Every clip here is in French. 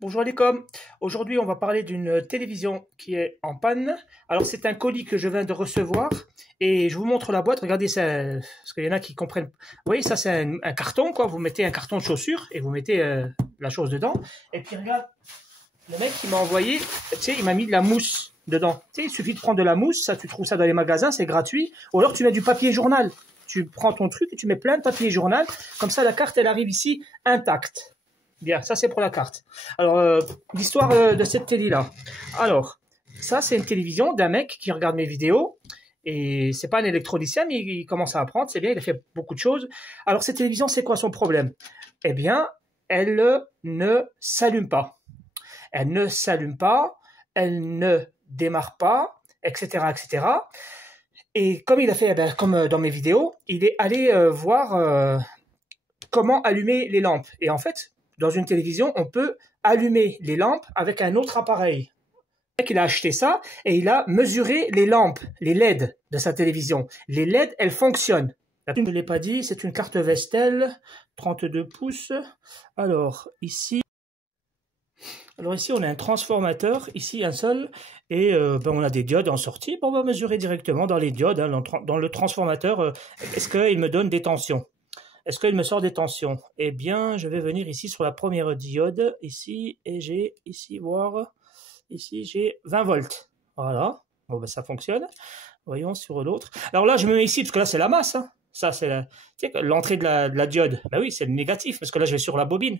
Bonjour Alécom, aujourd'hui on va parler d'une télévision qui est en panne. Alors c'est un colis que je viens de recevoir et je vous montre la boîte, regardez ça, parce qu'il y en a qui comprennent. Vous voyez ça c'est un carton quoi, vous mettez un carton de chaussure et vous mettez la chose dedans. Et puis regarde, le mec qui m'a envoyé, tu sais, il m'a mis de la mousse dedans. Tu sais, il suffit de prendre de la mousse, ça tu trouves ça dans les magasins, c'est gratuit. Ou alors tu mets du papier journal, tu prends ton truc et tu mets plein de papier journal, comme ça la carte elle arrive ici intacte. Bien, ça c'est pour la carte. Alors, l'histoire de cette télé-là. Alors, ça c'est une télévision d'un mec qui regarde mes vidéos. Et c'est pas un électronicien, mais il commence à apprendre, c'est bien, il a fait beaucoup de choses. Alors, cette télévision, c'est quoi son problème? Eh bien, elle ne s'allume pas. Elle ne s'allume pas, elle ne démarre pas, etc., etc. Et comme il a fait, eh bien, comme dans mes vidéos, il est allé voir comment allumer les lampes. Et en fait, dans une télévision, on peut allumer les lampes avec un autre appareil. Le mec, il a acheté ça et il a mesuré les lampes, les LED de sa télévision. Les LED, elles fonctionnent. Je ne l'ai pas dit, c'est une carte Vestel, 32 pouces. Alors ici, on a un transformateur, ici un seul, et on a des diodes en sortie. On va mesurer directement dans les diodes, hein, dans le transformateur, est-ce qu'il me donne des tensions? Est-ce qu'il me sort des tensions? Eh bien, je vais venir ici sur la première diode, ici, et j'ai ici, ici j'ai 20 volts. Voilà, bon ben ça fonctionne. Voyons sur l'autre. Alors là, je me mets ici, parce que là c'est la masse. Hein. Ça, c'est l'entrée de la diode. Ben oui, c'est le négatif, parce que là je vais sur la bobine.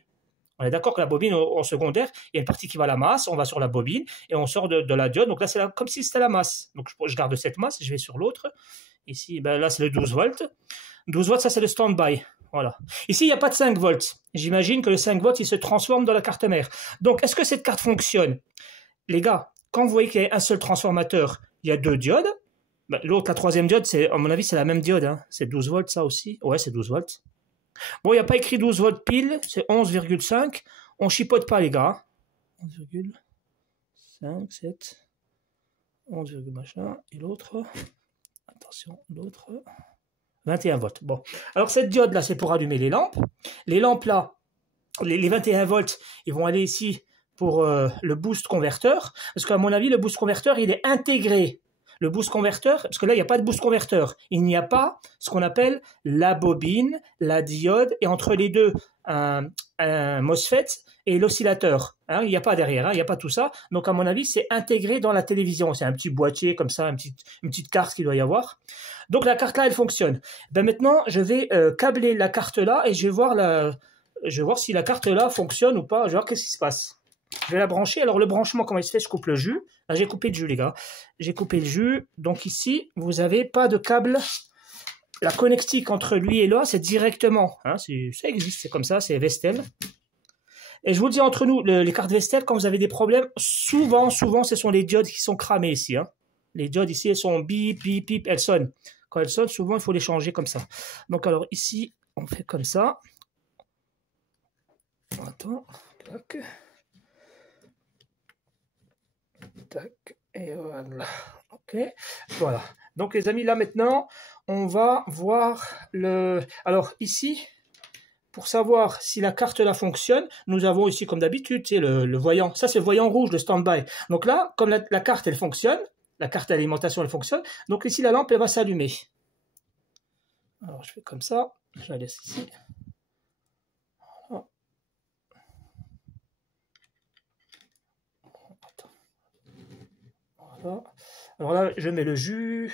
On est d'accord que la bobine, en secondaire, il y a une partie qui va à la masse, on va sur la bobine, et on sort de la diode. Donc là, c'est comme si c'était la masse. Donc je garde cette masse, je vais sur l'autre. Ici, ben là, c'est le 12 volts. 12 volts, ça c'est le stand-by. Voilà. Ici, il n'y a pas de 5 volts. J'imagine que le 5 volts, il se transforme dans la carte mère. Donc, est-ce que cette carte fonctionne? Les gars, quand vous voyez qu'il y a un seul transformateur, il y a deux diodes. Ben, l'autre, la troisième diode, à mon avis, c'est la même diode. Hein. C'est 12 volts, ça aussi. Ouais, c'est 12 volts. Bon, il n'y a pas écrit 12 volts pile, c'est 11,5. On chipote pas, les gars. 11,5, 7, 11, machin. Et l'autre, attention, l'autre... 21 volts. Bon. Alors, cette diode-là, c'est pour allumer les lampes. Les lampes, là, les 21 volts, ils vont aller ici pour le boost converteur. Parce qu'à mon avis, le boost converteur, il est intégré. Le boost converteur, parce que là, il n'y a pas de boost converteur. Il n'y a pas ce qu'on appelle la bobine, la diode, et entre les deux, un MOSFET et l'oscillateur. Hein, il n'y a pas derrière, hein, il n'y a pas tout ça. Donc, à mon avis, c'est intégré dans la télévision. C'est un petit boîtier comme ça, une petite carte qu'il doit y avoir. Donc, la carte là, elle fonctionne. Ben maintenant, je vais câbler la carte là et je vais voir si la carte là fonctionne ou pas. Je vais voir qu'est-ce qui se passe. Je vais la brancher. Alors, le branchement, comment il se fait? Je coupe le jus. Là, j'ai coupé le jus, les gars. J'ai coupé le jus. Donc, ici, vous n'avez pas de câble. La connectique entre lui et là, c'est directement. Hein, ça existe, c'est comme ça, c'est Vestel. Et je vous le dis entre nous, les cartes Vestel, quand vous avez des problèmes, souvent, ce sont les diodes qui sont cramées ici. Hein. Les diodes ici, elles sont bip, bip, bip, elles sonnent. Quand elles sonnent, souvent, il faut les changer comme ça. Donc, alors, ici, on fait comme ça. Attends, tac. Tac, et voilà. Ok, voilà. Donc, les amis, là, maintenant, on va voir le... Alors, ici, pour savoir si la carte là fonctionne, nous avons ici, comme d'habitude, le voyant. Ça, c'est le voyant rouge, le stand-by. Donc là, comme la carte, elle fonctionne, la carte d'alimentation, elle fonctionne. Donc ici, la lampe, elle va s'allumer. Alors, je fais comme ça. Je la laisse ici. Voilà. Voilà. Alors là, je mets le jus.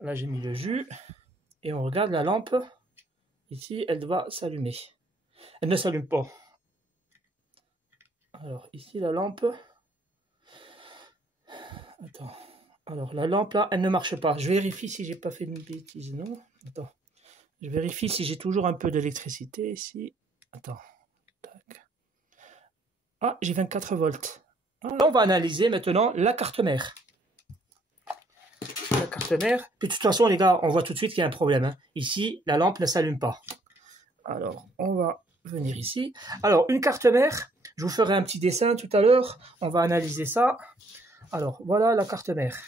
Là, j'ai mis le jus. Et on regarde la lampe. Ici, elle va s'allumer. Elle ne s'allume pas. Alors, ici, la lampe... Attends. Alors, la lampe, là, elle ne marche pas. Je vérifie si j'ai pas fait une bêtise, non? Attends. Je vérifie si j'ai toujours un peu d'électricité ici. Attends. Tac. Ah, j'ai 24 volts. Ah, on va analyser maintenant la carte mère. La carte mère. Puis, de toute façon, les gars, on voit tout de suite qu'il y a un problème. Hein. Ici, la lampe ne s'allume pas. Alors, on va venir ici. Alors, une carte mère. Je vous ferai un petit dessin tout à l'heure. On va analyser ça. Alors, voilà la carte mère.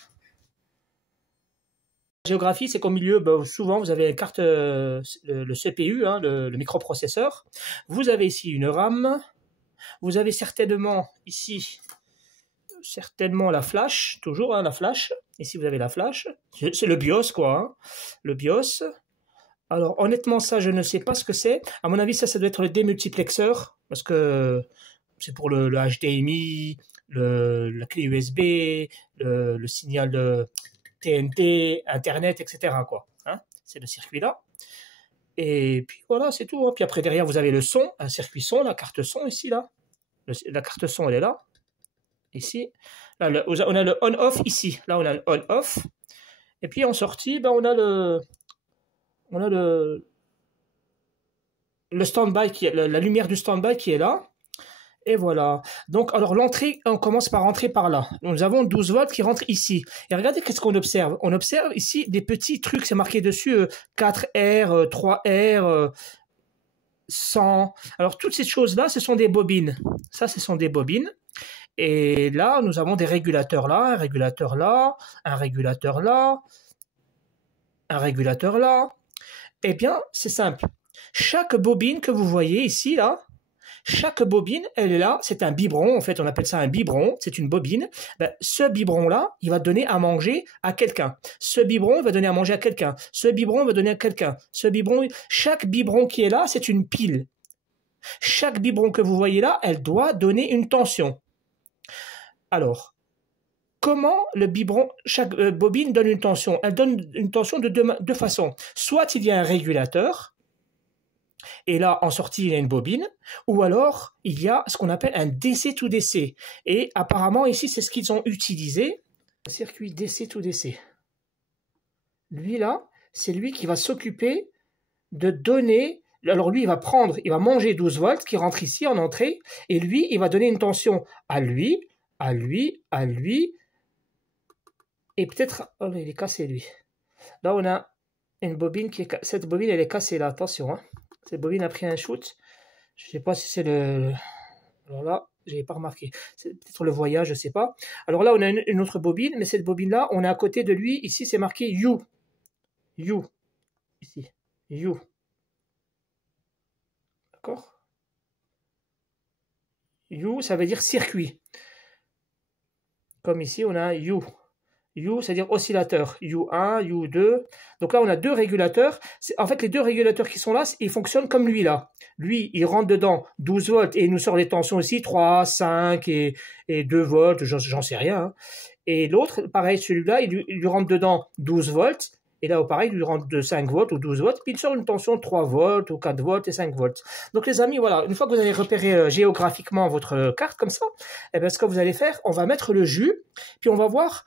La géographie, c'est qu'au milieu, souvent, vous avez une carte, le CPU, hein, le microprocesseur. Vous avez ici une RAM. vous avez certainement ici, certainement la flash, toujours hein, la flash. Ici, vous avez la flash. C'est le BIOS, quoi. Hein. Le BIOS. Alors, honnêtement, ça, je ne sais pas ce que c'est. À mon avis, ça doit être le démultiplexeur, parce que c'est pour le HDMI, la clé USB, le signal de TNT, Internet, etc. quoi. Hein, c'est le circuit-là. Et puis voilà, c'est tout. Hein. Puis après, derrière, vous avez le son, un circuit son, la carte son ici, là. La carte son, elle est là. Ici. Là, on a le on-off ici. Là, on a le on-off. Et puis en sortie, ben, on a le stand-by, la lumière du stand-by qui est là. Et voilà. Donc, alors l'entrée, on commence par rentrer par là. Nous avons 12 volts qui rentrent ici. Et regardez qu'est-ce qu'on observe. On observe ici des petits trucs, c'est marqué dessus 4R, 3R, 100. Alors, toutes ces choses-là, ce sont des bobines. Ça, ce sont des bobines. Et là, nous avons des régulateurs là, un régulateur là, un régulateur là, un régulateur là. Eh bien, c'est simple. Chaque bobine que vous voyez ici, là, chaque bobine, elle est là, c'est un biberon, en fait, on appelle ça un biberon, c'est une bobine. Ben, ce biberon-là, il va donner à manger à quelqu'un. Ce biberon, il va donner à manger à quelqu'un. Ce biberon, il va donner à quelqu'un. Ce biberon, chaque biberon qui est là, c'est une pile. Chaque biberon que vous voyez là, elle doit donner une tension. Alors, comment le biberon, chaque bobine donne une tension? Elle donne une tension de deux façons. Soit il y a un régulateur, et là, en sortie, il y a une bobine, ou alors, il y a ce qu'on appelle un DC to DC. Et apparemment, ici, c'est ce qu'ils ont utilisé, un circuit DC to DC. Lui, là, c'est lui qui va s'occuper de donner... Alors lui, il va manger 12 volts qui rentre ici en entrée, et lui, il va donner une tension à lui, à lui, à lui, et peut-être... Oh, il est cassé, lui. Là, on a une bobine qui est... Cette bobine, elle est cassée, là, attention, hein. Cette bobine a pris un shoot. Je ne sais pas si c'est le... Alors là, je n'ai pas remarqué. C'est peut-être le voyage, je ne sais pas. Alors là, on a une autre bobine, mais cette bobine-là, on est à côté de lui. Ici, c'est marqué U. U. Ici. U. D'accord? U, ça veut dire circuit. Comme ici, on a U. U, c'est-à-dire oscillateur. U1, U2. Donc là, on a deux régulateurs. En fait, les deux régulateurs qui sont là, ils fonctionnent comme lui, là. Lui, il rentre dedans 12 volts et il nous sort les tensions ici, 3, 5 et 2 volts, j'en sais rien. Hein. Et l'autre, pareil, celui-là, il lui rentre dedans 12 volts. Et là, pareil, il lui rentre de 5 volts ou 12 volts. Puis il sort une tension de 3 volts ou 4 volts et 5 volts. Donc les amis, voilà, une fois que vous avez repéré géographiquement votre carte comme ça, eh bien, ce que vous allez faire, on va mettre le jus, puis on va voir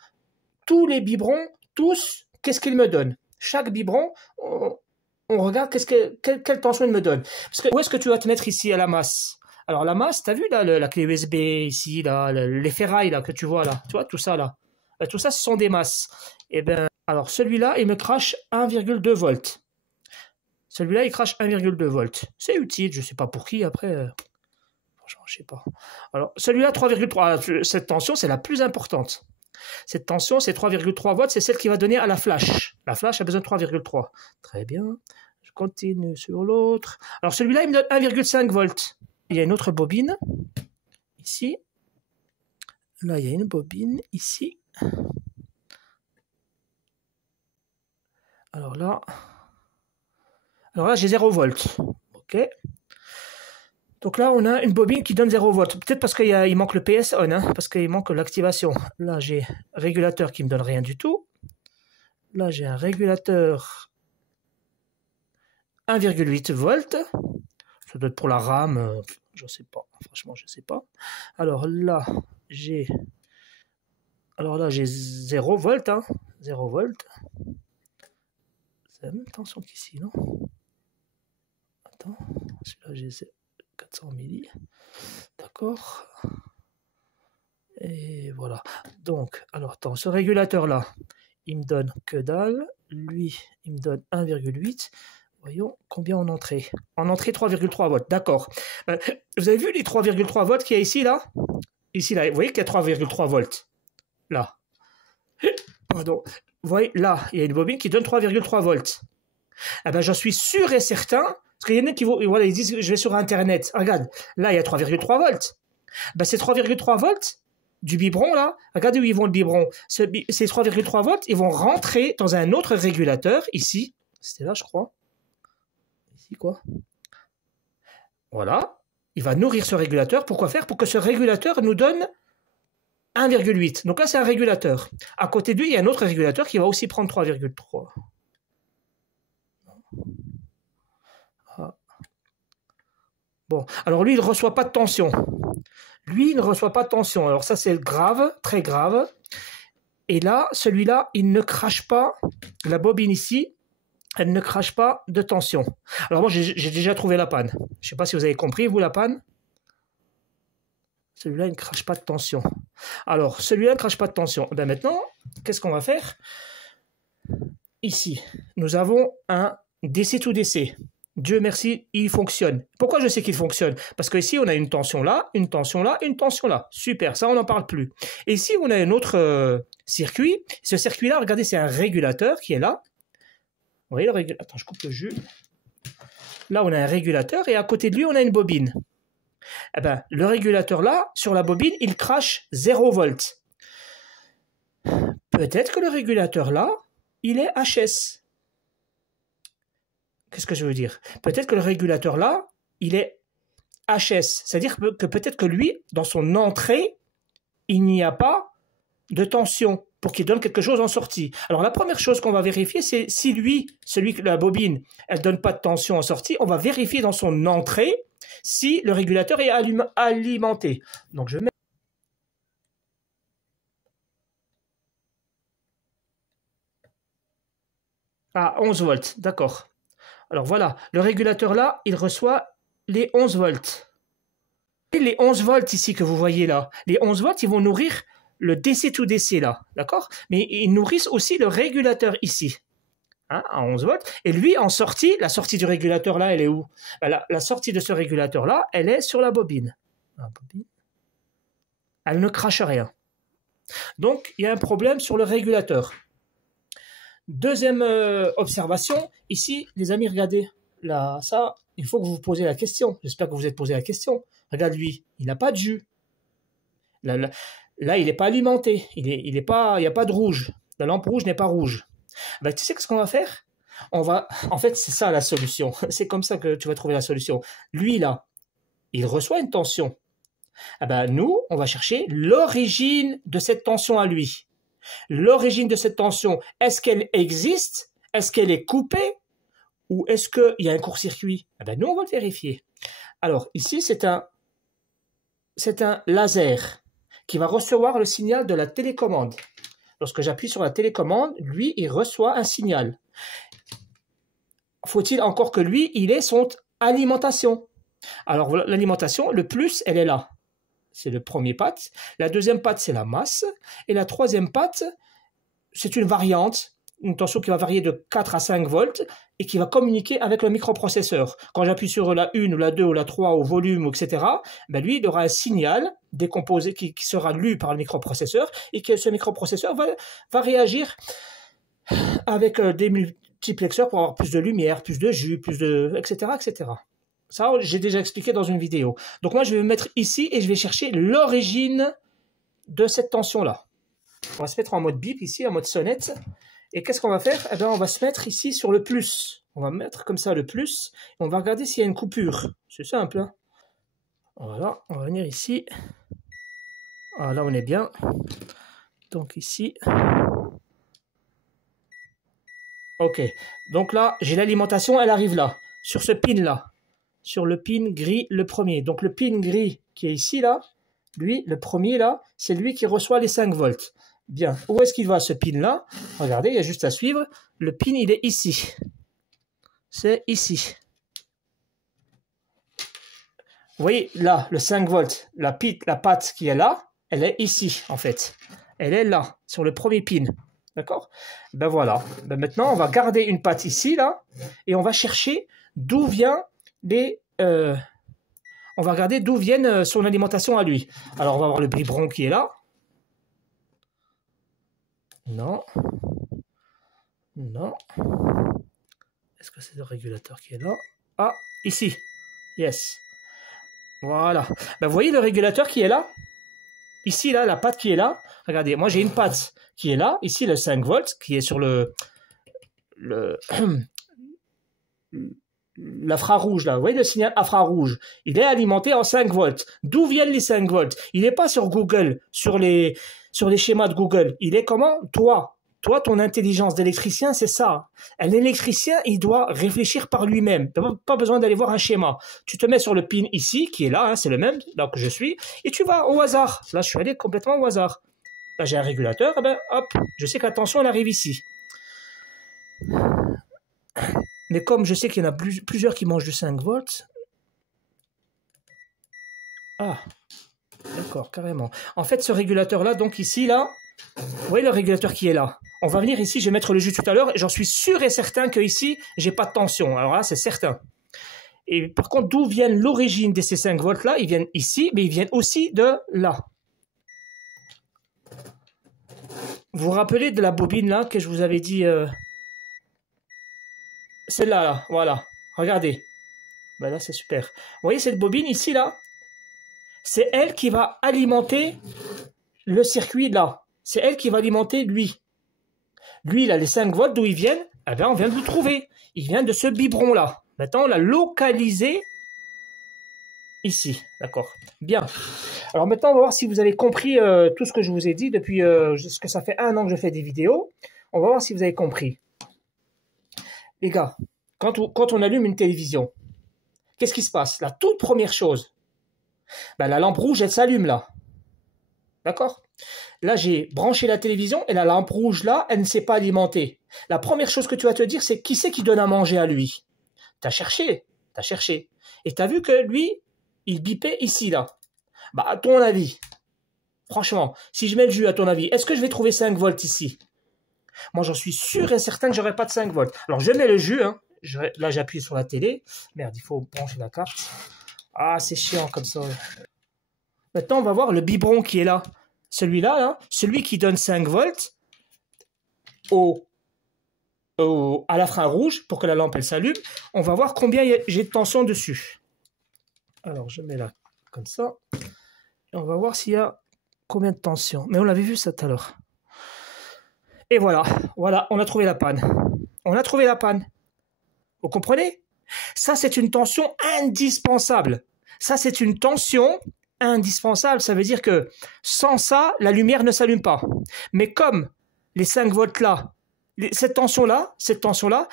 tous les biberons, tous, qu'est-ce qu'ils me donnent. Chaque biberon, on regarde quelle tension il me donne. Parce que où est-ce que tu vas te mettre ici à la masse? Alors la masse, tu as vu là, la clé USB ici, là, les ferrailles là, que tu vois là, tu vois, tout ça là. Tout ça, ce sont des masses. Et bien, alors celui-là, il me crache 1,2 volts. Celui-là, il crache 1,2 volts. C'est utile, je ne sais pas pour qui après. Franchement, je ne sais pas. Alors celui-là, 3,3. Cette tension, c'est la plus importante. Cette tension, c'est 3,3 volts, c'est celle qui va donner à la flash. La flash a besoin de 3,3. Très bien. Je continue sur l'autre. Alors celui-là, il me donne 1,5 volts. Il y a une autre bobine. Ici. Là, il y a une bobine. Ici. Alors là, j'ai 0 volts. OK. Donc là, on a une bobine qui donne 0 volts. Peut-être parce qu'il manque le PS on, hein, parce qu'il manque l'activation. Là, j'ai un régulateur qui ne me donne rien du tout. Là, j'ai un régulateur 1,8 volts. Ça doit être pour la RAM. Je ne sais pas. Franchement, je ne sais pas. Alors là, j'ai 0 volts. Hein, 0 volts. C'est la même tension qu'ici, non? Attends. Celui-là, j'ai 400 milli. D'accord. Et voilà. Donc, alors, attends, ce régulateur-là, il me donne que dalle. Lui, il me donne 1,8. Voyons combien en entrée. En entrée, 3,3 volts. D'accord. Vous avez vu les 3,3 volts qu'il y a ici, là? Ici, là. Vous voyez qu'il y a 3,3 volts. Là. Pardon. Vous voyez, là, il y a une bobine qui donne 3,3 volts. Eh ben, j'en suis sûr et certain. Parce qu'il y en a qui vont, voilà, ils disent, je vais sur Internet. Regarde, là, il y a 3,3 volts. Ben, ces 3,3 volts du biberon, là, regardez où ils vont le biberon. Ces 3,3 volts, ils vont rentrer dans un autre régulateur, ici. C'était là, je crois. Ici, quoi. Voilà. Il va nourrir ce régulateur. Pourquoi faire? Pour que ce régulateur nous donne 1,8. Donc là, c'est un régulateur. À côté de lui, il y a un autre régulateur qui va aussi prendre 3,3. Bon, alors lui, il ne reçoit pas de tension. Lui, il ne reçoit pas de tension. Alors ça, c'est grave, très grave. Et là, celui-là, il ne crache pas. La bobine ici, elle ne crache pas de tension. Alors moi, j'ai déjà trouvé la panne. Je ne sais pas si vous avez compris, vous, la panne. Celui-là, il ne crache pas de tension. Alors, celui-là ne crache pas de tension. Ben maintenant, qu'est-ce qu'on va faire? Ici, nous avons un DC to DC. Dieu merci, il fonctionne. Pourquoi je sais qu'il fonctionne? Parce que ici, on a une tension là, une tension là, une tension là. Super, ça, on n'en parle plus. Et ici, on a un autre circuit. Ce circuit-là, regardez, c'est un régulateur qui est là. Vous voyez le régulateur? Attends, je coupe le jus. Là, on a un régulateur et à côté de lui, on a une bobine. Eh ben, le régulateur là, sur la bobine, il crache 0 volts. Peut-être que le régulateur là, il est HS. Qu'est-ce que je veux dire? Peut-être que le régulateur là, il est HS. C'est-à-dire que peut-être que lui, dans son entrée, il n'y a pas de tension pour qu'il donne quelque chose en sortie. Alors la première chose qu'on va vérifier, c'est si lui, la bobine, elle ne donne pas de tension en sortie, on va vérifier dans son entrée si le régulateur est alimenté. Donc je mets à 11 volts, d'accord. Alors voilà, le régulateur là, il reçoit les 11 volts. Et les 11 volts ici que vous voyez là, les 11 volts, ils vont nourrir le DC to DC là, d'accord? Mais ils nourrissent aussi le régulateur ici, hein, à 11 volts. Et lui, en sortie, la sortie du régulateur là, elle est où? Ben, la sortie de ce régulateur là, elle est sur la bobine. Elle ne crache rien. Donc, il y a un problème sur le régulateur. Deuxième observation, ici, les amis, regardez, là, ça, il faut que vous vous posez la question. J'espère que vous vous êtes posé la question. Regarde lui, il n'a pas de jus. Là, il n'est pas alimenté. Il n'y a pas de rouge. La lampe rouge n'est pas rouge. Ben, tu sais ce qu'on va faire? En fait, c'est ça la solution. C'est comme ça que tu vas trouver la solution. Lui, là, il reçoit une tension. Eh ben, nous, on va chercher l'origine de cette tension à lui. L'origine de cette tension, est-ce qu'elle existe? Est-ce qu'elle est coupée? Ou est-ce qu'il y a un court-circuit? Eh ben, nous, on va le vérifier. Alors, ici, c'est un laser qui va recevoir le signal de la télécommande. Lorsque j'appuie sur la télécommande, lui, il reçoit un signal. Faut-il encore que lui, il ait son alimentation? Alors, l'alimentation, le plus, elle est là. C'est le premier patte. La deuxième patte, c'est la masse. Et la troisième patte, c'est une variante, une tension qui va varier de 4 à 5 volts et qui va communiquer avec le microprocesseur. Quand j'appuie sur la 1 ou la 2 ou la 3 au volume, etc., ben lui, il aura un signal décomposé qui sera lu par le microprocesseur et que ce microprocesseur va réagir avec des multiplexeurs pour avoir plus de lumière, plus de jus, etc., etc. Ça, j'ai déjà expliqué dans une vidéo. Donc moi, je vais me mettre ici et je vais chercher l'origine de cette tension-là. On va se mettre en mode bip ici, en mode sonnette. Et qu'est-ce qu'on va faire? Eh bien, on va se mettre ici sur le plus. On va mettre comme ça le plus. Et on va regarder s'il y a une coupure. C'est simple, hein? Voilà, on va venir ici. Ah, là, on est bien. Donc ici. Ok. Donc là, j'ai l'alimentation, elle arrive là. Sur ce pin-là. Sur le pin gris, le premier. Donc le pin gris qui est ici, là, lui, le premier, là, c'est lui qui reçoit les 5 volts. Bien. Où est-ce qu'il va, ce pin-là? Regardez, il y a juste à suivre. Le pin, il est ici. C'est ici. Vous voyez, là, le 5 volts, la patte qui est là, elle est ici, en fait. Elle est là, sur le premier pin. D'accord? Ben voilà. Ben maintenant, on va garder une patte ici, là, et on va chercher d'où vient on va regarder d'où viennent son alimentation à lui. Alors, on va voir le biberon qui est là. Non. Non. Est-ce que c'est le régulateur qui est là? Ah, ici. Yes. Voilà. Ben, vous voyez le régulateur qui est là? Ici, là, la patte qui est là. Regardez, moi j'ai une patte qui est là. Ici, le 5 volts qui est sur le l'infrarouge là. Vous voyez le signal infrarouge? Il est alimenté en 5 volts. D'où viennent les 5 volts? Il n'est pas sur Google, sur les schémas de Google. Il est comment? Toi, ton intelligence d'électricien, c'est ça. Un électricien, il doit réfléchir par lui-même. Tu n'as pas besoin d'aller voir un schéma. Tu te mets sur le pin ici, qui est là, hein, c'est le même, là que je suis, et tu vas au hasard. Là, je suis allé complètement au hasard. Là, j'ai un régulateur, et ben, hop, je sais que la tension, elle arrive ici. Mais comme je sais qu'il y en a plusieurs qui mangent du 5 volts... Ah, d'accord, carrément. En fait, ce régulateur-là, donc ici, là, vous voyez le régulateur qui est là? On va venir ici, je vais mettre le jus tout à l'heure, et j'en suis sûr et certain que ici, j'ai pas de tension. Alors là, c'est certain. Et par contre, d'où viennent l'origine de ces 5 volts là? Ils viennent ici, mais ils viennent aussi de là. Vous vous rappelez de la bobine là que je vous avais dit celle-là, là, voilà. Regardez. Ben là, c'est super. Vous voyez cette bobine ici, là? C'est elle qui va alimenter le circuit là. C'est elle qui va alimenter lui. Lui, il a les 5 volts, d'où ils viennent? Eh bien, on vient de le trouver. Il vient de ce biberon-là. Maintenant, on l'a localisé ici. D'accord. Bien. Alors maintenant, on va voir si vous avez compris tout ce que je vous ai dit depuis ce que ça fait 1 an que je fais des vidéos. On va voir si vous avez compris. Les gars, quand on allume une télévision, qu'est-ce qui se passe? La toute première chose, ben, la lampe rouge, elle s'allume là. D'accord? Là, j'ai branché la télévision et la lampe rouge là, elle ne s'est pas alimentée. La première chose que tu vas te dire, c'est qui c'est qui donne à manger à lui? T'as cherché. Et t'as vu que lui, il bipait ici, là. Bah, à ton avis, franchement, si je mets le jus, à ton avis, est-ce que je vais trouver 5 volts ici? Moi, j'en suis sûr et certain que j'aurai pas de 5 volts. Alors, je mets le jus, hein. Là, j'appuie sur la télé. Merde, il faut brancher la carte. Ah, c'est chiant comme ça. Maintenant, on va voir le biberon qui est là. Celui-là, là, celui qui donne 5 volts à l'infrarouge pour que la lampe elle s'allume. On va voir combien j'ai de tension dessus. Alors, je mets là comme ça. Et on va voir s'il y a combien de tension. Mais on l'avait vu ça tout à l'heure. Et voilà, on a trouvé la panne. Vous comprenez? Ça, c'est une tension indispensable. Ça veut dire que sans ça, la lumière ne s'allume pas. Mais comme les 5 volts là, cette tension-là,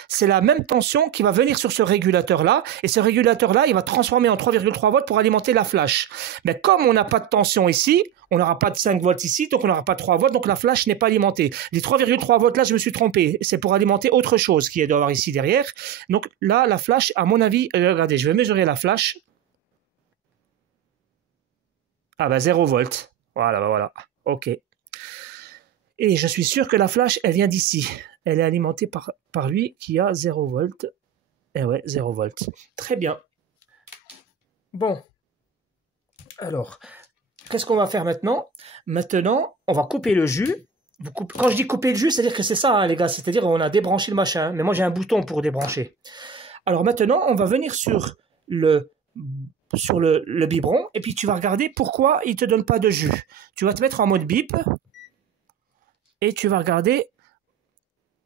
c'est la même tension qui va venir sur ce régulateur-là. Et ce régulateur-là, il va transformer en 3,3 volts pour alimenter la flash. Mais comme on n'a pas de tension ici, on n'aura pas de 5 volts ici, donc on n'aura pas 3 volts, donc la flash n'est pas alimentée. Les 3,3 volts là, je me suis trompé. C'est pour alimenter autre chose qui est d'avoir ici derrière. Donc là, la flash, à mon avis, regardez, je vais mesurer la flash. Ah bah 0 volts. Voilà. Ok. Et je suis sûr que la flash, elle vient d'ici. Elle est alimentée par lui qui a 0 volts. Eh ouais, 0 volts. Très bien. Bon. Alors, qu'est-ce qu'on va faire maintenant? Maintenant, on va couper le jus. Quand je dis couper le jus, c'est-à-dire que c'est ça, hein, les gars. C'est-à-dire qu'on a débranché le machin. Mais moi, j'ai un bouton pour débrancher. Alors maintenant, on va venir sur le biberon. Et puis, tu vas regarder pourquoi il ne te donne pas de jus. Tu vas te mettre en mode bip. Et tu vas regarder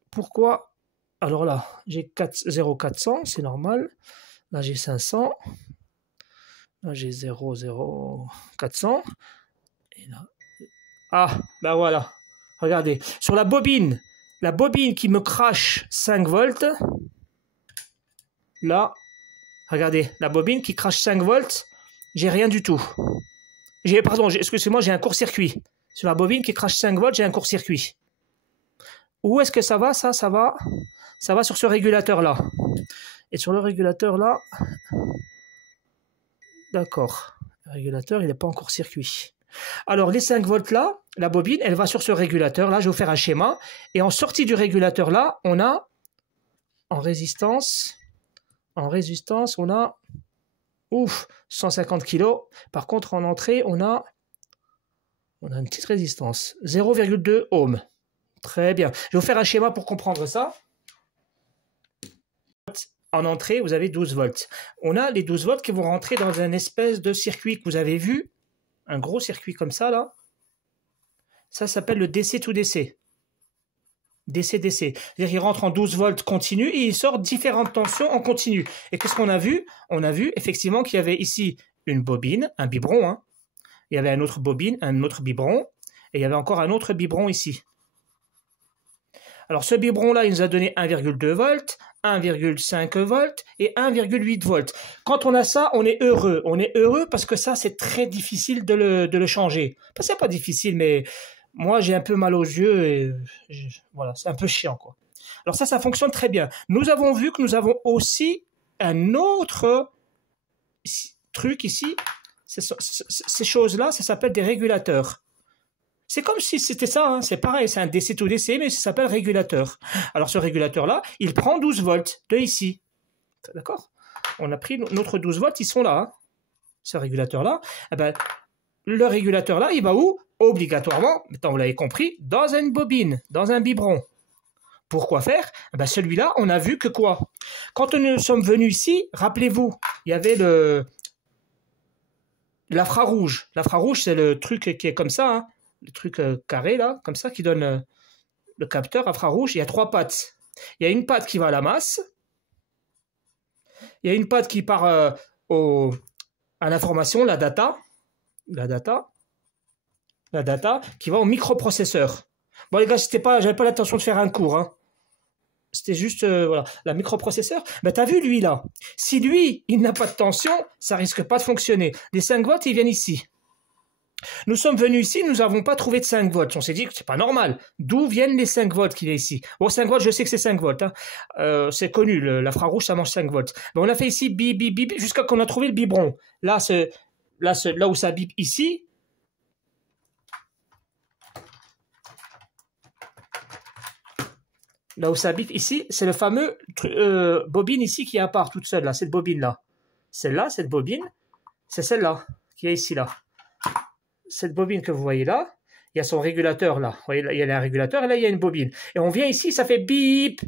pourquoi. Alors là, j'ai 0,400, c'est normal. Là, j'ai 500. Là, j'ai 0,400. Et là. Ah, ben voilà. Regardez. Sur la bobine qui me crache 5 volts. Là, regardez. La bobine qui crache 5 volts, j'ai rien du tout. Pardon, excusez-moi, j'ai un court-circuit. Sur la bobine qui crache 5 volts, j'ai un court-circuit. Où est-ce que ça va? Ça va sur ce régulateur-là. Et sur le régulateur-là, d'accord. Le régulateur, il n'est pas en court-circuit. Alors, les 5 volts là, la bobine, elle va sur ce régulateur-là. Je vais vous faire un schéma. Et en sortie du régulateur-là, on a, en résistance, on a, 150 kg. Par contre, en entrée, on a une petite résistance. 0,2 ohms. Très bien. Je vais vous faire un schéma pour comprendre ça. en entrée, vous avez 12 volts. On a les 12 volts qui vont rentrer dans un espèce de circuit que vous avez vu, un gros circuit comme ça, là. Ça s'appelle le DC to DC. DC-DC. C'est-à-dire qu'il rentre en 12 volts continu et il sort différentes tensions en continu. Et qu'est-ce qu'on a vu? On a vu effectivement qu'il y avait ici une bobine, un biberon. Hein. Il y avait une autre bobine, un autre biberon. Et il y avait encore un autre biberon ici. Alors ce biberon-là, il nous a donné 1,2 volts, 1,5 volts et 1,8 volts. Quand on a ça, on est heureux. On est heureux parce que ça, c'est très difficile de le changer. Enfin, c'est pas difficile, mais... moi, j'ai un peu mal aux yeux et voilà, c'est un peu chiant, quoi. Alors ça fonctionne très bien. Nous avons vu que nous avons aussi un autre truc ici. Ces choses-là, ça s'appelle des régulateurs. C'est comme si c'était ça, hein. C'est pareil, c'est un DC to DC, mais ça s'appelle régulateur. Alors ce régulateur-là, il prend 12 volts de ici. D'accord? On a pris notre 12 volts, ils sont là. Hein. Ce régulateur-là, eh ben, le régulateur-là, il va où? Obligatoirement, vous l'avez compris, dans une bobine, dans un biberon. Pourquoi faire? Ben celui-là, on a vu que quoi? Quand nous sommes venus ici, rappelez-vous, il y avait l'infrarouge. L'infrarouge, c'est le truc qui est comme ça, hein, le truc carré, là, comme ça, qui donne le capteur infrarouge. Il y a 3 pattes. Il y a une patte qui va à la masse. Il y a une patte qui part à l'information, la data qui va au microprocesseur. Bon les gars, j'avais pas l'intention de faire un cours, hein. C'était juste, voilà, la microprocesseur. Ben t'as vu lui là, si lui, il n'a pas de tension, ça risque pas de fonctionner. Les 5 volts, ils viennent ici. Nous sommes venus ici, nous n'avons pas trouvé de 5 volts. On s'est dit que c'est pas normal. D'où viennent les 5 volts qu'il y a ici? Bon, 5 volts, je sais que c'est 5 volts. Hein. C'est connu, l'infrarouge, ça mange 5 volts. Ben, on a fait ici bip, bip, bip, jusqu'à qu'on a trouvé le biberon. Là où ça bip ici, là où ça bip ici, c'est le fameux bobine ici qui est à part toute seule, là, cette bobine-là. Celle-là, cette bobine, c'est celle-là, qui est ici, là. Cette bobine que vous voyez là, il y a son régulateur, là. Vous voyez, là, il y a un régulateur, et là, il y a une bobine. Et on vient ici, ça fait bip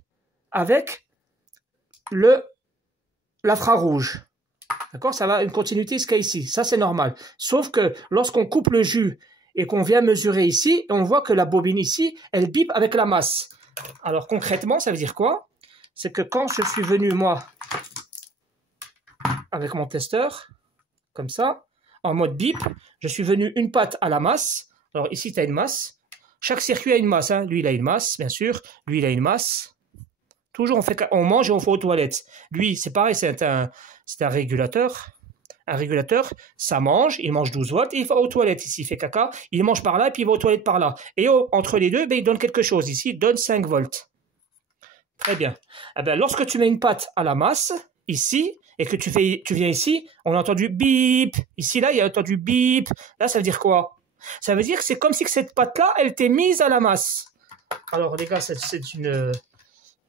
avec l'infrarouge. D'accord? Ça va une continuité jusqu'à ici. Ça, c'est normal. Sauf que lorsqu'on coupe le jus et qu'on vient mesurer ici, on voit que la bobine ici, elle bip avec la masse. Alors concrètement, ça veut dire quoi? C'est que quand je suis venu, moi, avec mon testeur, comme ça, en mode bip, je suis venu une patte à la masse. Alors ici, tu as une masse. Chaque circuit a une masse. Hein. Lui, il a une masse, bien sûr. Lui, il a une masse. Toujours, on mange et on fait aux toilettes. Lui, c'est pareil, c'est un régulateur. Un régulateur, ça mange, il mange 12 volts et il va aux toilettes. Ici, il fait caca, il mange par là et puis il va aux toilettes par là. Et entre les deux, ben, il donne quelque chose. Ici, il donne 5 volts. Très bien. Eh ben, lorsque tu mets une patte à la masse, ici, et que tu viens ici, on a entendu bip. Ici, là, il y a entendu bip. Là, ça veut dire quoi? Ça veut dire que c'est comme si cette patte-là, elle était mise à la masse. Alors, les gars,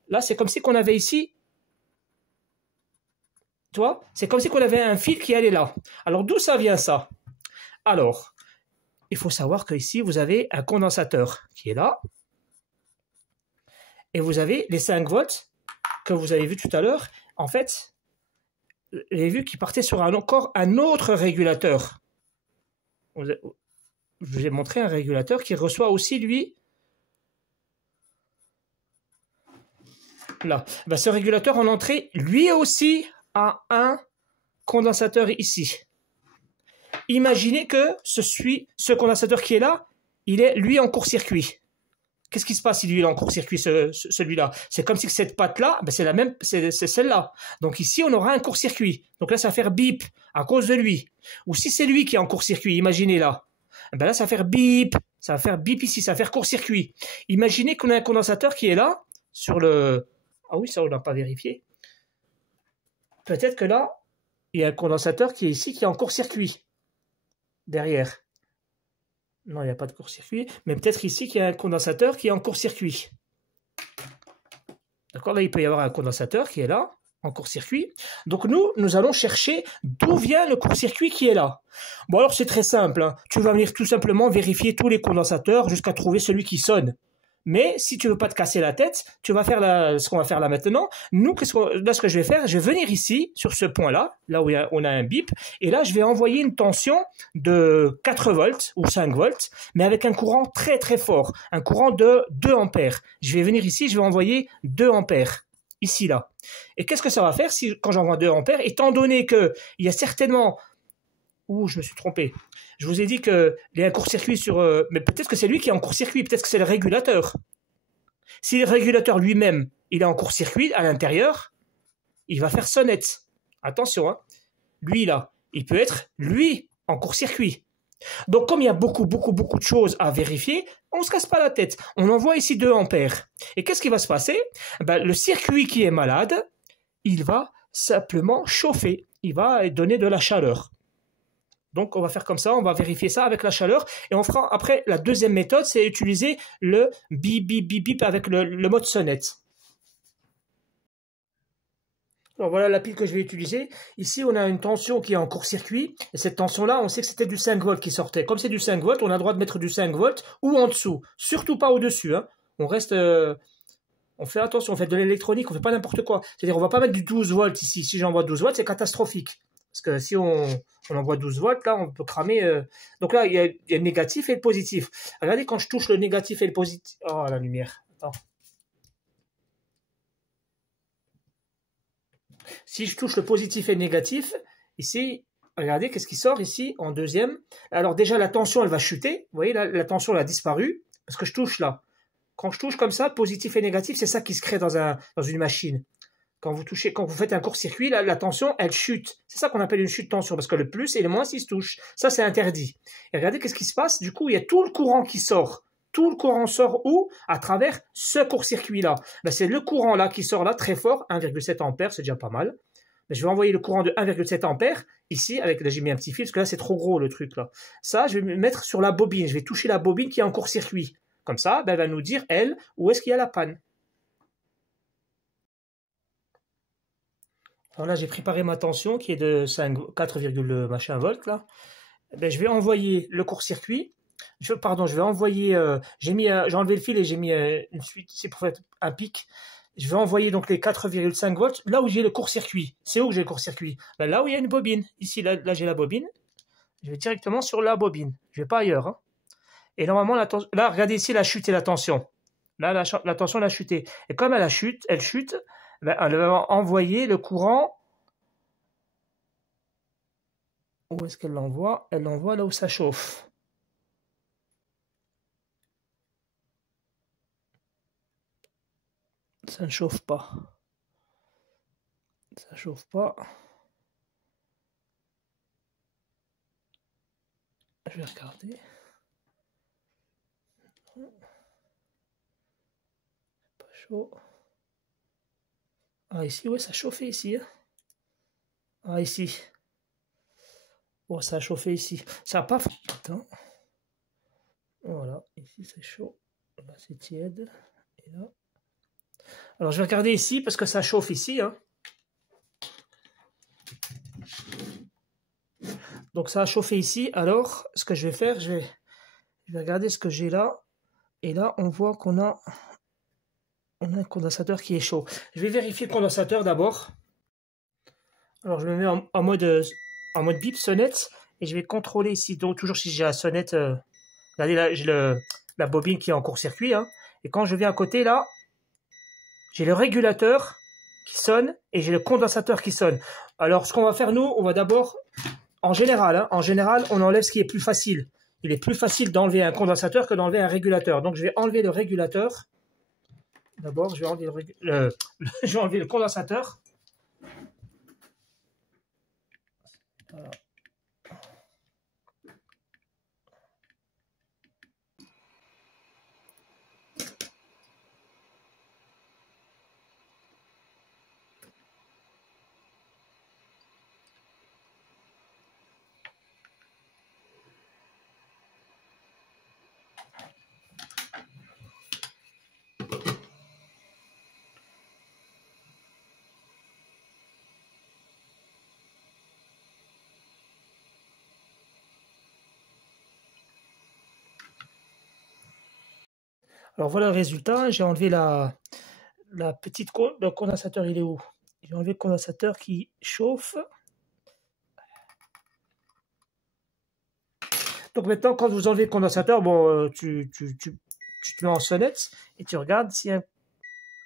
là, c'est comme si qu'on avait ici... Tu vois, c'est comme si on avait un fil qui allait là. Alors, d'où ça vient ça? Alors, il faut savoir qu'ici, vous avez un condensateur qui est là. Et vous avez les 5 volts que vous avez vu tout à l'heure. En fait, vous avez vu qu'il partait sur encore un autre régulateur. Je vous ai montré un régulateur qui reçoit aussi, lui, là. Ben, ce régulateur en entrée, lui aussi, a un condensateur ici. Imaginez que ce condensateur qui est là, il est lui en court-circuit. Qu'est-ce qui se passe si lui est en court-circuit, celui-là? C'est comme si cette patte-là, ben c'est celle-là. Donc ici, on aura un court-circuit. Donc là, ça va faire bip à cause de lui. Ou si c'est lui qui est en court-circuit, imaginez là. Ben là, ça va faire bip. Ça va faire bip ici, ça va faire court-circuit. Imaginez qu'on a un condensateur qui est là, sur le... Ah oui, ça, on n'a pas vérifié. Peut-être que là, il y a un condensateur qui est ici, qui est en court-circuit. Derrière. Non, il n'y a pas de court-circuit. Mais peut-être ici qu'il y a un condensateur qui est en court-circuit. D'accord? Là, il peut y avoir un condensateur qui est là, en court-circuit. Donc nous allons chercher d'où vient le court-circuit qui est là. Bon, alors c'est très simple. Hein. Tu vas venir tout simplement vérifier tous les condensateurs jusqu'à trouver celui qui sonne. Mais si tu veux pas te casser la tête, tu vas faire ce qu'on va faire là maintenant. Nous, là, ce que je vais faire, je vais venir ici, sur ce point-là, là où on a un bip, et là, je vais envoyer une tension de 4 volts ou 5 volts, mais avec un courant très très fort, un courant de 2 ampères. Je vais venir ici, je vais envoyer 2 ampères, ici, là. Et qu'est-ce que ça va faire quand j'envoie 2 ampères, étant donné qu'il y a certainement... Ouh, je me suis trompé. Je vous ai dit qu'il y a un court-circuit sur... mais peut-être que c'est lui qui est en court-circuit, peut-être que c'est le régulateur. Si le régulateur lui-même, il est en court-circuit à l'intérieur, il va faire sonnette. Attention, hein. Lui, là, il peut être, lui, en court-circuit. Donc, comme il y a beaucoup de choses à vérifier, on ne se casse pas la tête. On envoie ici 2 ampères. Et qu'est-ce qui va se passer? Le circuit qui est malade, il va simplement chauffer. Il va donner de la chaleur. Donc, on va faire comme ça, on va vérifier ça avec la chaleur. Et on fera après, la deuxième méthode, c'est utiliser le bip, bip, bip, bip avec le mode sonnette. Alors voilà la pile que je vais utiliser. Ici, on a une tension qui est en court-circuit. Et cette tension-là, on sait que c'était du 5 volts qui sortait. Comme c'est du 5 volts, on a le droit de mettre du 5 volts ou en dessous. Surtout pas au-dessus, hein. On reste... on fait attention, on fait de l'électronique, on fait pas n'importe quoi. C'est-à-dire, on va pas mettre du 12 volts ici. Si j'envoie 12 volts, c'est catastrophique. Parce que si on envoie 12 volts, là, on peut cramer. Donc là, il y a le négatif et le positif. Regardez quand je touche le négatif et le positif. Oh, la lumière. Attends. Si je touche le positif et le négatif, ici, regardez, qu'est-ce qui sort ici en deuxième. Alors déjà, la tension, elle va chuter. Vous voyez, la tension, elle a disparu. Parce que je touche là. Quand je touche comme ça, positif et négatif, c'est ça qui se crée dans une machine. Quand vous faites un court-circuit, la tension, elle chute. C'est ça qu'on appelle une chute de tension, parce que le plus et le moins, ils se touchent. Ça, c'est interdit. Et regardez qu'est-ce qui se passe. Du coup, il y a tout le courant qui sort. Tout le courant sort où? À travers ce court-circuit-là. C'est le courant là qui sort là, très fort, 1,7 ampères, c'est déjà pas mal. Mais je vais envoyer le courant de 1,7 ampères ici, là j'ai mis un petit fil, parce que là, c'est trop gros le truc là. Ça, je vais me mettre sur la bobine. Je vais toucher la bobine qui est en court-circuit. Comme ça, elle va nous dire, elle, où est-ce qu'il y a la panne. Alors là, j'ai préparé ma tension qui est de 4, machin volts là. Je vais envoyer le court-circuit. Je vais envoyer. J'ai enlevé le fil et j'ai mis une suite. C'est pour faire un pic. Je vais envoyer donc les 4,5 volts là où j'ai le court-circuit. C'est où que j'ai le court-circuit? Là où il y a une bobine. Ici, là j'ai la bobine. Je vais directement sur la bobine. Je vais pas ailleurs, hein. Et normalement, là, regardez ici la chute et la tension. Là, la tension, elle a chuté. Et comme elle chute, elle va envoyer le courant. Où est-ce qu'elle l'envoie? Elle l'envoie là où ça chauffe. Ça ne chauffe pas. Ça chauffe pas. Je vais regarder. Pas chaud. Ah, ici, ouais, ça chauffait ici. Hein. Ah, ici. Oh, ça a chauffé ici. Ça n'a pas... Attends. Voilà, ici c'est chaud. Là c'est tiède. Et là... Alors je vais regarder ici parce que ça chauffe ici. Hein. Donc ça a chauffé ici. Alors ce que je vais faire, je vais regarder ce que j'ai là. Et là on voit qu'on a un condensateur qui est chaud. Je vais vérifier le condensateur d'abord. Alors je me mets en mode bip sonnette. Et je vais contrôler ici. Donc toujours si j'ai la sonnette. Regardez là, j'ai la bobine qui est en court-circuit. Hein. Et quand je viens à côté là, j'ai le régulateur qui sonne et j'ai le condensateur qui sonne. Alors ce qu'on va faire nous, on va d'abord, en général, on enlève ce qui est plus facile. Il est plus facile d'enlever un condensateur que d'enlever un régulateur. Donc je vais enlever le régulateur. D'abord, je vais enlever je vais enlever le condensateur. Voilà. Alors voilà le résultat. J'ai enlevé la petite... Le condensateur, il est où? J'ai enlevé le condensateur qui chauffe. Donc maintenant, quand vous enlevez le condensateur, bon, tu te mets en sonnette et tu regardes si...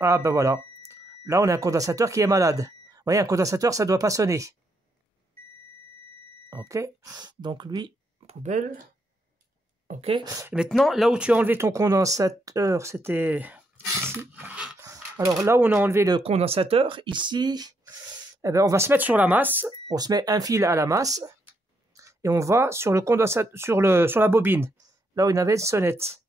Ah ben voilà. Là, on a un condensateur qui est malade. Vous voyez, un condensateur, ça ne doit pas sonner. Ok. Donc lui, poubelle. Ok. Et maintenant, là où tu as enlevé ton condensateur, c'était ici. Alors là où on a enlevé le condensateur, ici, eh ben, on va se mettre sur la masse. On se met un fil à la masse. Et on va sur le condensateur, sur la bobine. Là où il y avait une sonnette.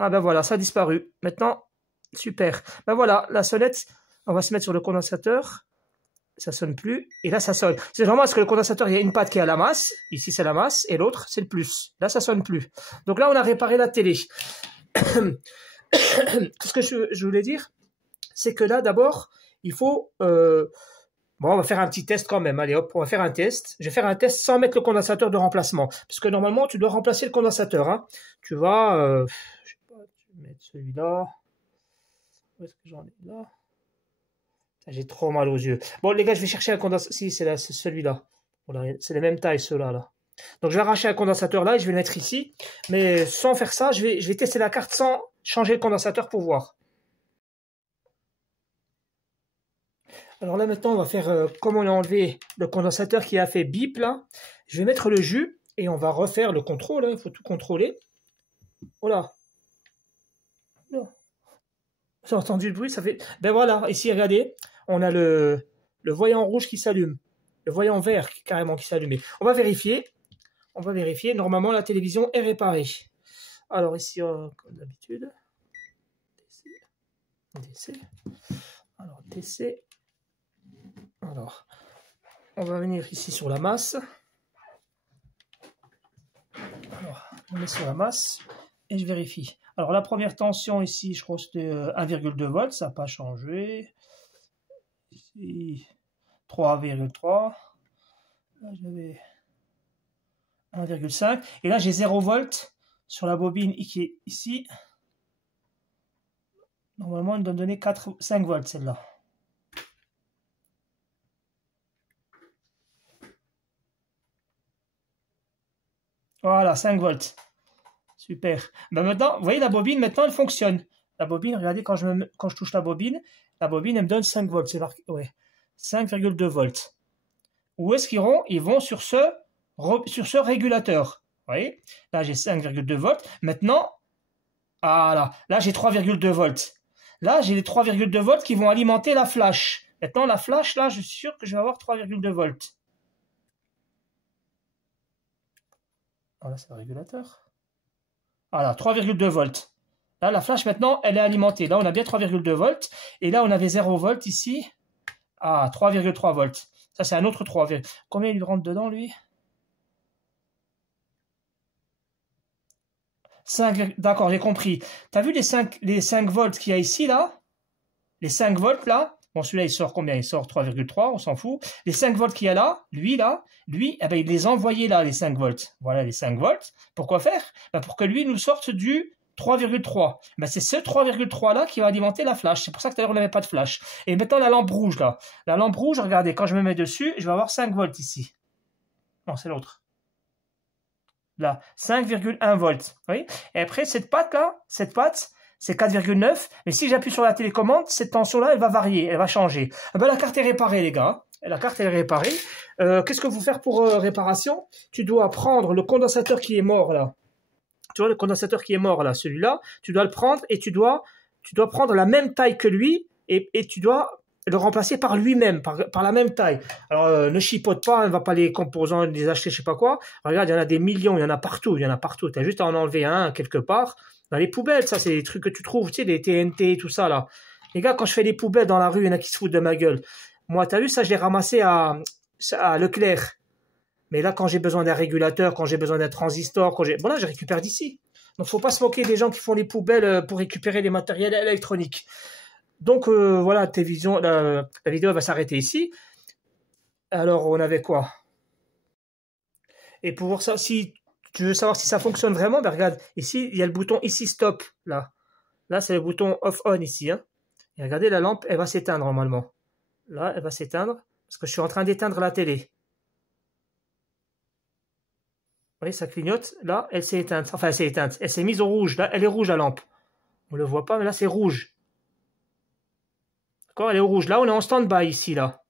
Ah ben voilà, ça a disparu. Maintenant, super. Ben voilà, la sonnette, on va se mettre sur le condensateur. Ça sonne plus. Et là, ça sonne. C'est normal parce que le condensateur, il y a une patte qui est à la masse. Ici, c'est la masse. Et l'autre, c'est le plus. Là, ça sonne plus. Donc là, on a réparé la télé. Ce que je voulais dire, c'est que là, d'abord, il faut... Bon, on va faire un petit test quand même. Allez, hop, on va faire un test. Je vais faire un test sans mettre le condensateur de remplacement. Parce que normalement, tu dois remplacer le condensateur. Hein. Tu vas... je sais pas, tu vais mettre celui-là. Où est-ce que j'en ai là? J'ai trop mal aux yeux. Bon, les gars, je vais chercher un condensateur. Si, c'est celui-là. Voilà, c'est les mêmes tailles, ceux-là. Là. Donc, je vais arracher un condensateur là et je vais le mettre ici. Mais sans faire ça, je vais tester la carte sans changer le condensateur pour voir. Alors là, maintenant, on va faire comme on a enlevé le condensateur qui a fait bip, là. Je vais mettre le jus et on va refaire le contrôle. Hein. Il faut tout contrôler. Voilà. Vous avez entendu le bruit? Ça fait... Ben voilà, ici, regardez. On a le voyant rouge qui s'allume. Le voyant vert carrément qui s'est allumé. On va vérifier. On va vérifier. Normalement, la télévision est réparée. Alors ici, comme d'habitude. DC. Alors, DC. Alors, on va venir ici sur la masse. Alors, on met sur la masse et je vérifie. Alors, la première tension ici, je crois que c'était 1,2 volts. Ça n'a pas changé. Ici, 3,3. Là, j'avais 1,5. Et là, j'ai 0 volts sur la bobine qui est ici. Normalement, elle doit me donner 5 volts, celle-là. Voilà, 5 volts. Super. Ben maintenant, vous voyez, la bobine, maintenant, elle fonctionne. La bobine, regardez, quand je touche la bobine, elle me donne 5 volts. C'est marqué, ouais, 5,2 volts. Où est-ce qu'ils vont? Ils vont sur ce régulateur. Vous voyez? Là, j'ai 5,2 volts. Maintenant, voilà. Là, j'ai 3,2 volts. Là, j'ai les 3,2 volts qui vont alimenter la flash. Maintenant, la flash, là, je suis sûr que je vais avoir 3,2 volts. Voilà, c'est le régulateur. Voilà, 3,2 volts. Là, la flash, maintenant, elle est alimentée. Là, on a bien 3,2 volts. Et là, on avait 0 volts ici. Ah, 3,3 volts. Ça, c'est un autre 3. Combien il lui rentre dedans, lui? 5, d'accord, j'ai compris. Tu as vu les 5 volts qu'il y a ici, là? Les 5 volts, là? Bon, celui-là, il sort combien? Il sort 3,3, on s'en fout. Les 5 volts qu'il y a là, lui, eh ben, il les a envoyés là, les 5 volts. Voilà, les 5 volts. Pourquoi faire? Ben, pour que lui nous sorte du 3,3. Ben, c'est ce 3,3 là qui va alimenter la flash. C'est pour ça que tout à l'heure, on n'avait pas de flash. Et maintenant, la lampe rouge, là. La lampe rouge, regardez, quand je me mets dessus, je vais avoir 5 volts ici. Non, c'est l'autre. Là, 5,1 volts. Oui. Et après, cette patte, c'est 4,9. Mais si j'appuie sur la télécommande, cette tension-là, elle va varier, elle va changer. Ben, la carte est réparée, les gars. La carte est réparée. Qu'est-ce que vous faire pour réparation? Tu dois prendre le condensateur qui est mort, là. Tu vois, le condensateur qui est mort, là, celui-là, tu dois le prendre et tu dois prendre la même taille que lui et tu dois le remplacer par lui-même, par la même taille. Alors, ne chipote pas, ne va pas les composants, les acheter, je sais pas quoi. Regarde, il y en a des millions, il y en a partout. Tu as juste à en enlever un quelque part. Dans les poubelles, ça, c'est des trucs que tu trouves, tu sais, des TNT, tout ça, là. Les gars, quand je fais les poubelles dans la rue, il y en a qui se foutent de ma gueule. Moi, t'as vu, ça, je l'ai ramassé à Leclerc. Mais là, quand j'ai besoin d'un régulateur, quand j'ai besoin d'un transistor, voilà, je récupère d'ici. Donc, faut pas se moquer des gens qui font les poubelles pour récupérer les matériels électroniques. Donc, voilà, la vidéo va s'arrêter ici. Alors, on avait quoi? Et pour voir ça, si Tu veux savoir si ça fonctionne vraiment? Ben regarde, ici, il y a le bouton ici stop, là. Là, c'est le bouton off-on ici. Hein. Et regardez, la lampe, elle va s'éteindre normalement. Là, elle va s'éteindre parce que je suis en train d'éteindre la télé. Vous voyez, ça clignote. Là, elle s'est éteinte. Enfin, elle s'est éteinte. Elle s'est mise au rouge. Là, elle est rouge, la lampe. On ne le voit pas, mais là, c'est rouge. D'accord? Elle est au rouge. Là, on est en stand-by ici, là.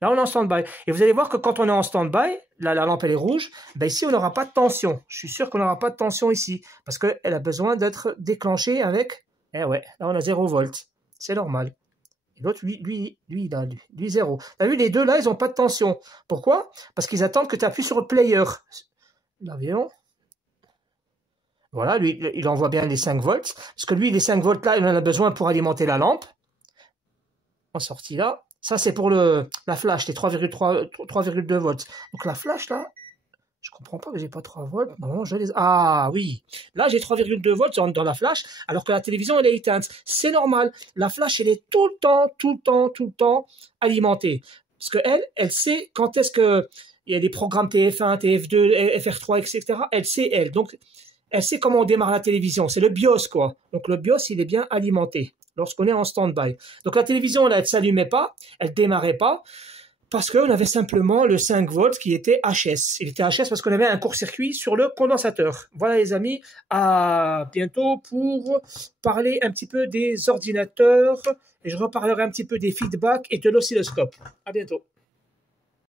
Là, on est en stand-by. Et vous allez voir que quand on est en stand-by, là, la lampe, elle est rouge. Ben ici, on n'aura pas de tension. Je suis sûr qu'on n'aura pas de tension ici. Parce qu'elle a besoin d'être déclenchée avec... Eh ouais, là, on a 0 volts. C'est normal. Et l'autre, lui, 0. T'as vu, les deux, là, ils n'ont pas de tension. Pourquoi? Parce qu'ils attendent que tu appuies sur le player. L'avion. Voilà, lui, il envoie bien les 5 volts. Parce que lui, les 5 volts là, il en a besoin pour alimenter la lampe. En sortie là. Ça, c'est pour la flash, les 3,2 volts. Donc la flash là, je comprends pas que j'ai pas 3 volts. Non, je les... Ah oui, là j'ai 3,2 volts dans la flash, alors que la télévision elle est éteinte. C'est normal. La flash elle est tout le temps alimentée. Parce que elle sait quand est-ce que il y a des programmes TF1, TF2, FR3, etc. Elle sait elle. Donc elle sait comment on démarre la télévision. C'est le BIOS, quoi. Donc, le BIOS, il est bien alimenté lorsqu'on est en stand-by. Donc, la télévision, là, elle ne s'allumait pas, elle ne démarrait pas, parce qu'on avait simplement le 5 volts qui était HS. Il était HS parce qu'on avait un court-circuit sur le condensateur. Voilà, les amis. À bientôt pour parler un petit peu des ordinateurs. Et je reparlerai un petit peu des feedbacks et de l'oscilloscope. À bientôt.